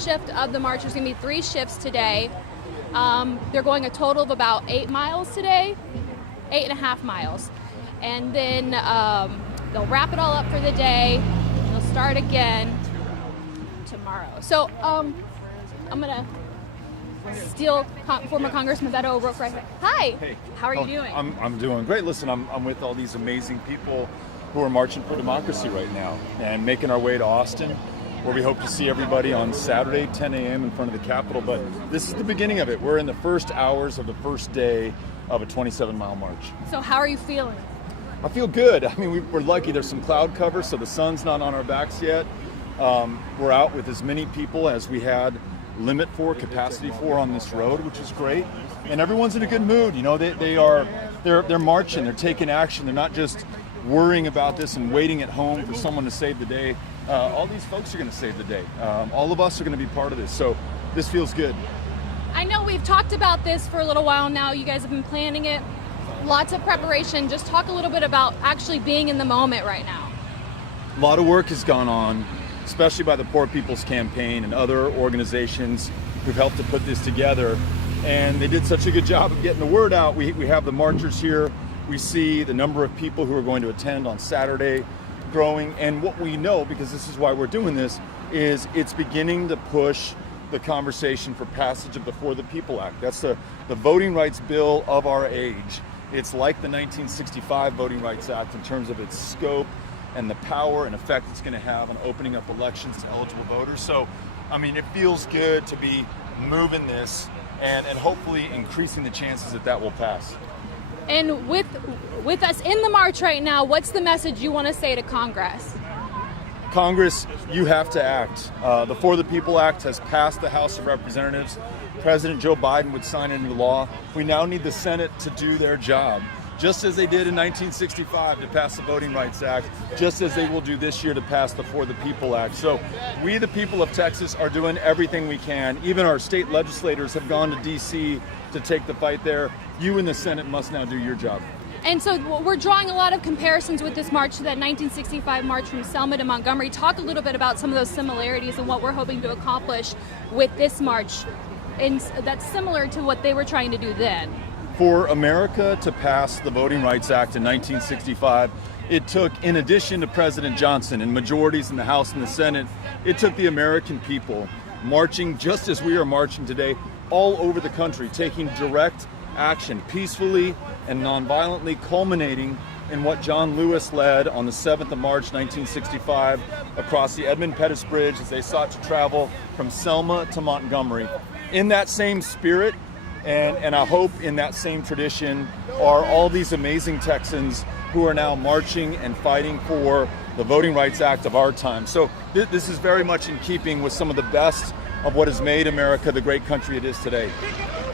shift of the march. There's going to be 3 shifts today. They're going a total of about 8 miles today, 8.5 miles. And then they'll wrap it all up for the day. They'll start again tomorrow. So I'm going to steal former Congressman Beto O'Rourke right here. Hi. Hey. How are you doing? I'm doing great. Listen, I'm with all these amazing people who are marching for democracy right now and making our way to Austin, where we hope to see everybody on Saturday, 10 a.m. in front of the Capitol. But this is the beginning of it. We're in the first hours of the first day of a 27-mile march. So how are you feeling? I feel good. I mean, we're lucky. There's some cloud cover, so the sun's not on our backs yet. We're out with as many people as we had capacity for on this road, which is great. And everyone's in a good mood. You know, they're marching, they're taking action. They're not just worrying about this and waiting at home for someone to save the day. All these folks are going to save the day. All of us are going to be part of this. So this feels good. I know we've talked about this for a little while now. You guys have been planning it. Lots of preparation. Just talk a little bit about actually being in the moment right now. A lot of work has gone on, especially by the Poor People's Campaign and other organizations who've helped to put this together. And they did such a good job of getting the word out. We have the marchers here. We see the number of people who are going to attend on Saturday growing. And what we know, because this is why we're doing this, is it's beginning to push the conversation for passage of the For the People Act. That's the voting rights bill of our age. It's like the 1965 Voting Rights Act in terms of its scope and the power and effect it's going to have on opening up elections to eligible voters. So, I mean, it feels good to be moving this and hopefully increasing the chances that will pass. And with us in the march right now, what's the message you want to say to Congress? Congress, you have to act. The For the People Act has passed the House of Representatives. President Joe Biden would sign it into law. We now need the Senate to do their job, just as they did in 1965 to pass the Voting Rights Act, just as they will do this year to pass the For the People Act. So we, the people of Texas, are doing everything we can. Even our state legislators have gone to D.C. to take the fight there. You in the Senate must now do your job. And so we're drawing a lot of comparisons with this march to that 1965 march from Selma to Montgomery. Talk a little bit about some of those similarities and what we're hoping to accomplish with this march, and that's similar to what they were trying to do then. For America to pass the Voting Rights Act in 1965, it took, in addition to President Johnson and majorities in the House and the Senate, it took the American people marching just as we are marching today all over the country, taking direct action peacefully and nonviolently, culminating in what John Lewis led on the 7th of March 1965 across the Edmund Pettus Bridge as they sought to travel from Selma to Montgomery. In that same spirit, and I hope in that same tradition, are all these amazing Texans who are now marching and fighting for the Voting Rights Act of our time. So this is very much in keeping with some of the best of what has made America the great country it is today.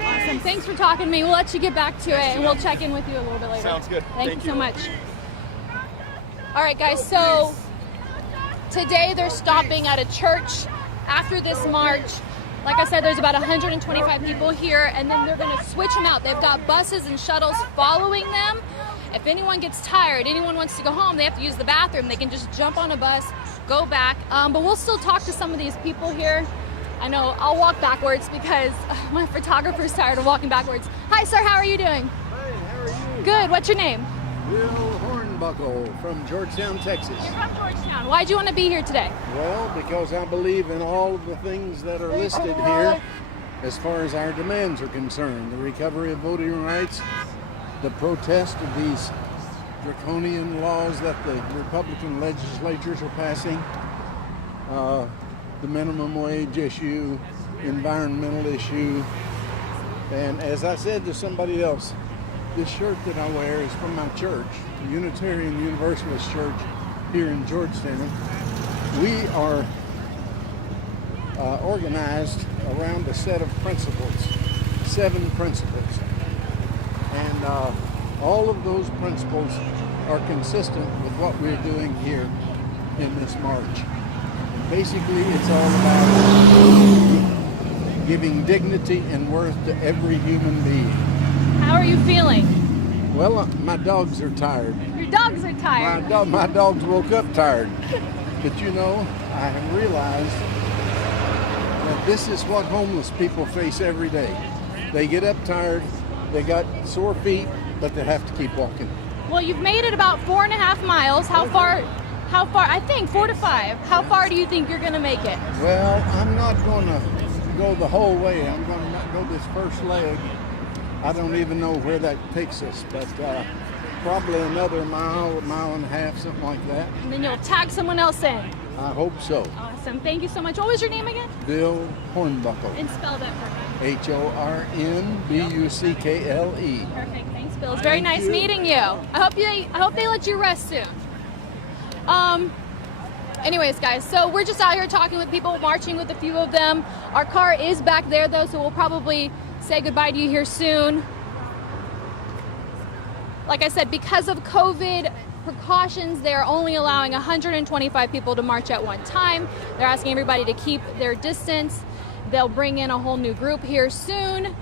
Awesome. Thanks for talking to me. We'll let you get back to it, and we'll check in with you a little bit later. Sounds good. Thank you so much. All right, guys, so today they're stopping at a church after this march. Like I said, there's about 125 people here, and then they're going to switch them out. They've got buses and shuttles following them. If anyone gets tired, anyone wants to go home, they have to use the bathroom, they can just jump on a bus, go back. But we'll still talk to some of these people here. I know I'll walk backwards because my photographer's tired of walking backwards. Hi, sir. How are you doing? Hi, how are you? Good. What's your name? Will Hornbuckle from Georgetown, Texas. You're from Georgetown. Why'd you want to be here today? Well, because I believe in all of the things that are listed here as far as our demands are concerned. The recovery of voting rights, the protest of these draconian laws that the Republican legislatures are passing, the minimum wage issue, environmental issue, and as I said to somebody else, this shirt that I wear is from my church, the Unitarian Universalist Church here in Georgetown. We are organized around a set of principles, 7 principles, and all of those principles are consistent with what we're doing here in this march. Basically, it's all about giving dignity and worth to every human being. How are you feeling? Well, my dogs are tired. Your dogs are tired. My dogs woke up tired. But you know, I have realized This is what homeless people face every day. They get up tired, they got sore feet, but they have to keep walking. Well, you've made it about 4.5 miles. How far? I think 4 to 5. How far do you think you're going to make it? Well, I'm not going to go the whole way. I'm going to go this first leg. I don't even know where that takes us, but probably another mile and a half, something like that. And then you'll tag someone else in. I hope so. Awesome. Thank you so much. What was your name again? Bill Hornbuckle. And spell that for me. Hornbuckle. Perfect. Thanks, Bill. It's very nice meeting you. I hope they let you rest soon. Anyways, guys, so we're just out here talking with people, marching with a few of them. Our car is back there, though, so we'll probably say goodbye to you here soon. Like I said, because of COVID precautions, they're only allowing 125 people to march at one time. They're asking everybody to keep their distance. They'll bring in a whole new group here soon,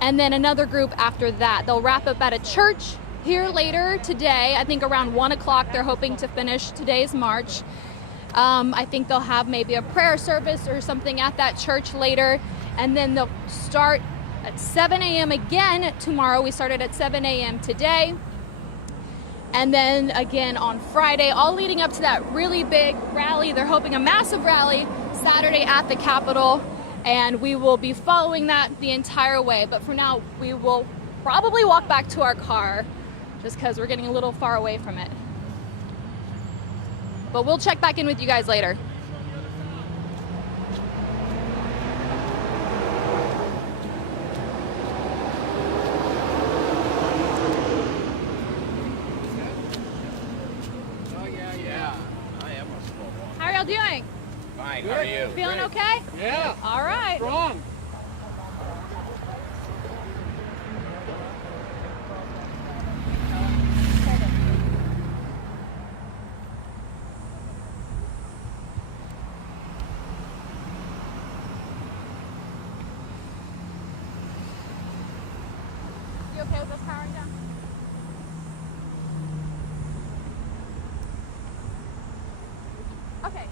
and then another group after that. They'll wrap up at a church here later today. I think around 1 o'clock they're hoping to finish today's march. I think they'll have maybe a prayer service or something at that church later, and then they'll start at 7 a.m. again tomorrow. We started at 7 a.m. today. And then again on Friday, all leading up to that really big rally. They're hoping a massive rally Saturday at the Capitol, and we will be following that the entire way. But for now, we will probably walk back to our car just because we're getting a little far away from it. But we'll check back in with you guys later. How are y'all doing? Fine, how are you? Feeling okay? Yeah. All right. Strong. You okay with us powering down? Okay.